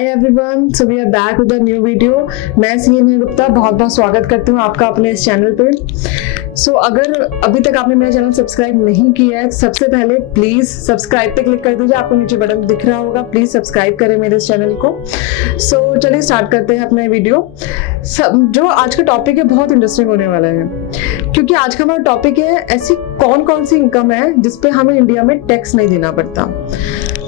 Hi everyone, so we are back with a new video. मैं CN Gupta बहुत बहुत स्वागत करती हूँ आपका अपने इस चैनल पे। सो अगर अभी तक आपने मेरा चैनल सब्सक्राइब नहीं किया है, सबसे पहले प्लीज सब्सक्राइब पे क्लिक कर दीजिए। आपको नीचे बटन दिख रहा होगा, प्लीज सब्सक्राइब करें मेरे इस चैनल को। सो चलिए स्टार्ट करते हैं अपना वीडियो। जो आज का टॉपिक है बहुत इंटरेस्टिंग होने वाला है, क्योंकि आज का हमारा टॉपिक है ऐसी कौन कौन सी इनकम है जिसपे हमें इंडिया में टैक्स नहीं देना पड़ता।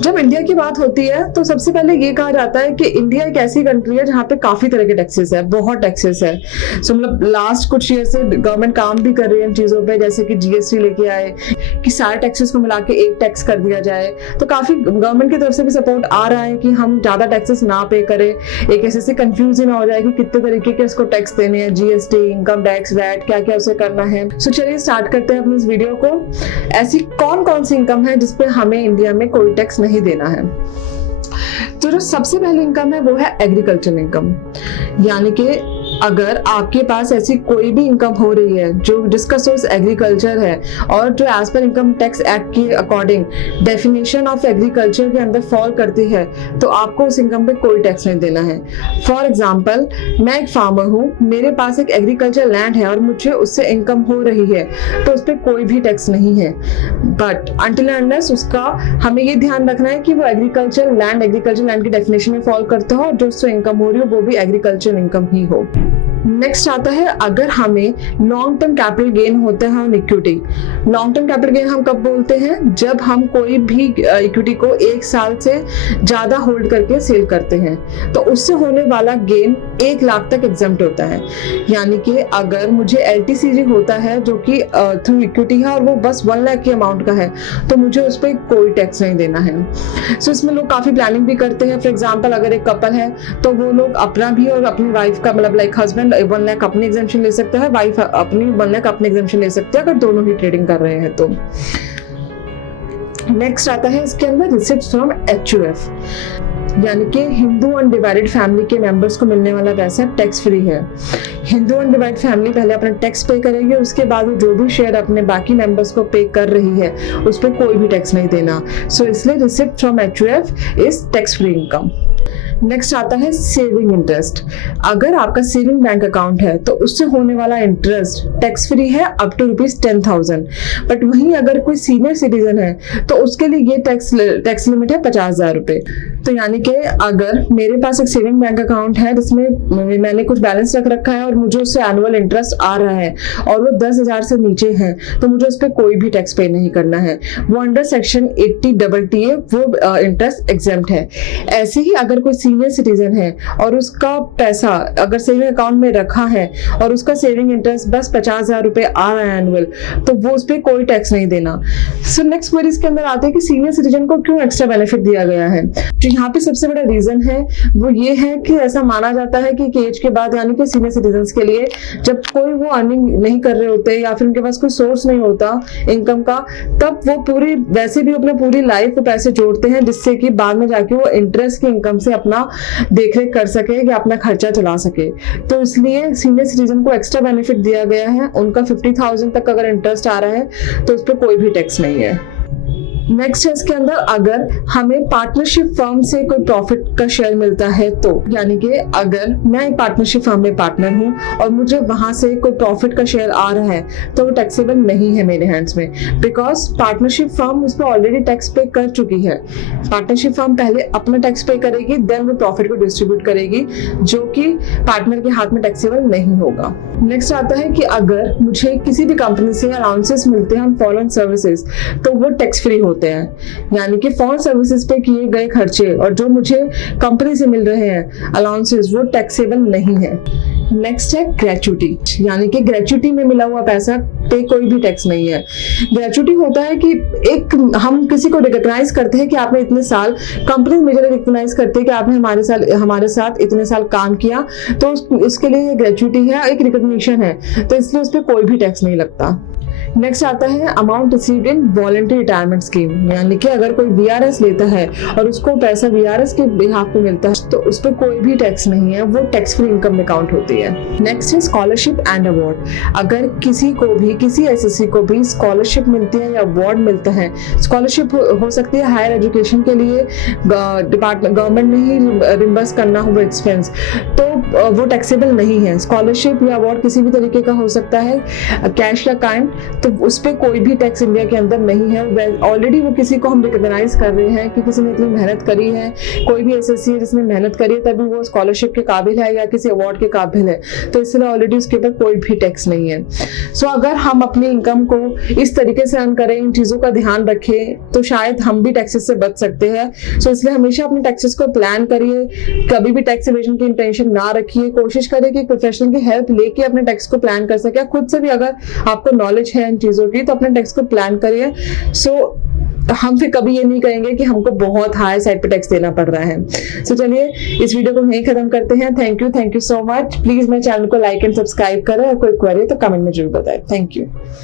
जब इंडिया की बात होती है तो सबसे पहले ये कहा जाता है कि इंडिया एक ऐसी कंट्री है जहाँ पे काफी तरह के टैक्सेस है, बहुत टैक्सेस है। सो मतलब लास्ट कुछ ईयर से गवर्नमेंट काम भी कर रही है इन चीजों पे, जैसे कि जीएसटी लेके आए कि सारे टैक्सेस को मिला के एक टैक्स कर दिया जाए। तो काफी गवर्नमेंट की तरफ से भी सपोर्ट आ रहा है कि हम ज्यादा टैक्सेस ना पे करें, एक ऐसे से कंफ्यूजन हो जाए कि कितने तरीके के इसको टैक्स देने हैं, जीएसटी, इनकम टैक्स, वैट, क्या क्या उसे करना है। सो चलिए स्टार्ट करते हैं अपनी इस वीडियो को। ऐसी कौन कौन सी इनकम है जिसपे हमें इंडिया में कोई टैक्स नहीं देना है। तो जो सबसे पहली इनकम है वो है एग्रीकल्चर इनकम, यानी कि अगर आपके पास ऐसी कोई भी इनकम हो रही है जो जिसका सोर्स एग्रीकल्चर है और जो as per income tax act के अकॉर्डिंग डेफिनेशन ऑफ एग्रीकल्चर के अंदर फॉल करती है, तो आपको उस इनकम पे कोई टैक्स नहीं देना है। फॉर एग्जाम्पल, मैं एक फार्मर हूँ, मेरे पास एक एग्रीकल्चर लैंड है और मुझे उससे इनकम हो रही है, तो उस पर कोई भी टैक्स नहीं है। बट अनटिल एंड अनलेस उसका हमें ये ध्यान रखना है कि वो एग्रीकल्चर लैंड की डेफिनेशन में फॉल करता हो और जो उससे इनकम हो रही हो वो भी एग्रीकल्चर इनकम ही हो। नेक्स्ट आता है, अगर हमें लॉन्ग टर्म कैपिटल गेन होता है on equity. Long term capital gain हम कब बोलते हैं? जब हम कोई भी इक्विटी को 1 साल से ज्यादा होल्ड करके सेल करते हैं, तो उससे होने वाला गेन 1 लाख तक एग्जम्प्ट होता है। यानी कि अगर मुझे एलटीसीजी होता है जो कि थ्रू इक्विटी है और वो बस 1 लाख की अमाउंट का है, तो मुझे उस पर कोई टैक्स नहीं देना है। सो इसमें लोग काफी प्लानिंग भी करते हैं। फॉर एग्जाम्पल, अगर एक कपल है तो वो लोग अपना भी और अपनी वाइफ का, मतलब लाइक हस्बैंड 1 लाख अपनी एग्जेम्पशन ले सकता है, वाइफ अपनी 1 लाख अपनी एग्जेम्पशन ले सकते हैं, अगर दोनों ही ट्रेडिंग कर रहे हैं तो। नेक्स्ट आता है इसके अंदर रिसिप्ट फ्रॉम HUF, यानी कि हिंदू अनडिवाइडेड फैमिली के मेंबर्स को मिलने वाला पैसा टैक्स फ्री है। हिंदू अनडिवाइडेड फैमिली पहले अपना टैक्स पे करेगी, उसके बाद वो जो भी शेयर अपने बाकी मेंबर्स को पे कर रही है उस पर कोई भी टैक्स नहीं देना। सो इसलिए receipt from HUF is tax free income. Next आता है सेविंग इंटरेस्ट। अगर आपका सेविंग बैंक अकाउंट है तो उससे होने वाला इंटरेस्ट टैक्स फ्री है अप टू ₹10,000। बट वहीं अगर कोई सीनियर सिटीजन है तो उसके लिए ये टैक्स लिमिट है 50,000 रुपए। तो यानी कि अगर मेरे पास एक सेविंग बैंक अकाउंट है जिसमें मैंने कुछ बैलेंस रख रखा है और मुझे उससे एनुअल इंटरेस्ट आ रहा है और वो 10,000 से नीचे है, तो मुझे उस पर कोई भी टैक्स पे नहीं करना है। वो अंडर सेक्शन 80TTA वो इंटरेस्ट एग्जेम्प्ट है। ऐसे ही अगर कोई सीनियर सिटीजन है और उसका पैसा अगर सेविंग अकाउंट में रखा है और उसका सेविंग इंटरेस्ट बस 50,000 रुपए आ रहा है एनुअल, तो वो उस पर कोई टैक्स नहीं देना। सो नेक्स्ट क्वेरी इसके अंदर आते हैं कि सीनियर सिटीजन को क्यों एक्स्ट्रा बेनिफिट दिया गया है। जो यहाँ पे सबसे बड़ा रीजन है वो ये है कि ऐसा माना जाता है कि एज के बाद, यानी कि सीनियर सिटीजन के लिए जब कोई वो अर्निंग नहीं कर रहे होते या फिर उनके पास कोई सोर्स नहीं होता इनकम का, तब वो पूरी वैसे भी अपने पूरी लाइफ में पैसे जोड़ते हैं जिससे कि बाद में जाके वो इंटरेस्ट की इनकम से अपना देखरेख कर सके या अपना खर्चा चला सके। तो इसलिए सीनियर सिटीजन को एक्स्ट्रा बेनिफिट दिया गया है। उनका 50,000 तक अगर इंटरेस्ट आ रहा है तो उस पर कोई भी टैक्स नहीं है। नेक्स्ट है इसके अंदर, अगर हमें पार्टनरशिप फर्म से कोई प्रॉफिट का शेयर मिलता है तो, यानी कि अगर मैं एक पार्टनरशिप फर्म में पार्टनर हूं और मुझे वहां से कोई प्रॉफिट का शेयर आ रहा है तो वो टैक्सेबल नहीं है मेरे हैंड्स में, बिकॉज पार्टनरशिप फर्म उस पर ऑलरेडी टैक्स पे कर चुकी है। पार्टनरशिप फर्म पहले अपना टैक्स पे करेगी, देन वो प्रॉफिट को डिस्ट्रीब्यूट करेगी, जो कि पार्टनर के हाथ में टैक्सेबल नहीं होगा। नेक्स्ट आता है कि अगर मुझे किसी भी कंपनी से अलाउंसेस मिलते हैं ऑन फॉरेन सर्विसेज तो वो टैक्स फ्री होते हैं। यानी कि फॉरेन सर्विसेज पे किए गए खर्चे और जो मुझे कंपनी से मिल रहे हैं अलाउंसेस वो टैक्सेबल नहीं है। नेक्स्ट है ग्रेचुटी, यानी कि ग्रेचुटी में मिला हुआ पैसा पे कोई भी टैक्स नहीं है। ग्रेचुटी होता है कि एक हम किसी को रिकॉग्नाइज करते हैं कि आपने इतने साल, कंपनी मेजर रिकॉग्नाइज करते हैं कि आपने हमारे साथ इतने साल काम किया, तो उसके लिए ग्रेचुटी है, एक रिकॉग्निशन है, तो इसलिए उस पर कोई भी टैक्स नहीं लगता। नेक्स्ट आता है amount received in voluntary retirement scheme, यानी कि अगर कोई वीआरएस लेता है और उसको पैसा वीआरएस के बिहाफ पे मिलता है तो उस पर कोई भी टैक्स नहीं है, वो टैक्स फ्री इनकम में काउंट होती है। नेक्स्ट है स्कॉलरशिप एंड अवार्ड। अगर किसी को भी, किसी एसएससी को भी स्कॉलरशिप मिलती है या अवार्ड मिलता है, स्कॉलरशिप हो सकती है हायर एजुकेशन के लिए, डिपार्टमेंट गवर्नमेंट ने ही रिम्बर्स करना हो वो एक्सपेंस, तो वो टैक्सेबल नहीं है। स्कॉलरशिप या अवार्ड किसी भी तरीके का हो सकता है, कैश या काइंड, तो उस पर कोई भी टैक्स इंडिया के अंदर नहीं है। ऑलरेडी वो किसी को हम रिकॉग्नाइज कर रहे हैं कि किसी ने इतनी मेहनत करी है, कोई भी एसएससी जिसने मेहनत करी है तभी वो स्कॉलरशिप के काबिल है या किसी अवार्ड के काबिल है, तो इसलिए ऑलरेडी उसके ऊपर कोई भी टैक्स नहीं है। सो अगर हम अपनी इनकम को इस तरीके से अर्न करें, इन चीज़ों का ध्यान रखें, तो शायद हम भी टैक्सेस से बच सकते हैं। सो इसलिए हमेशा अपने टैक्सेस को प्लान करिए, कभी भी टैक्स इवेजन की इंटेंशन ना रखिए, कोशिश करें कि प्रोफेशनल की हेल्प लेके अपने टैक्स को प्लान कर सके। खुद से भी अगर आपको नॉलेज है इन चीज़ों की तो अपने टैक्स को प्लान करिए। सो हम फिर कभी ये नहीं कहेंगे कि हमको बहुत हाई साइड पे टैक्स देना पड़ रहा है। सो चलिए इस वीडियो को यहीं खत्म करते हैं। Thank you so much. Please मेरे चैनल को लाइक एंड सब्सक्राइब करें और कोई क्वेरी तो कमेंट में जरूर बताएं। Thank you.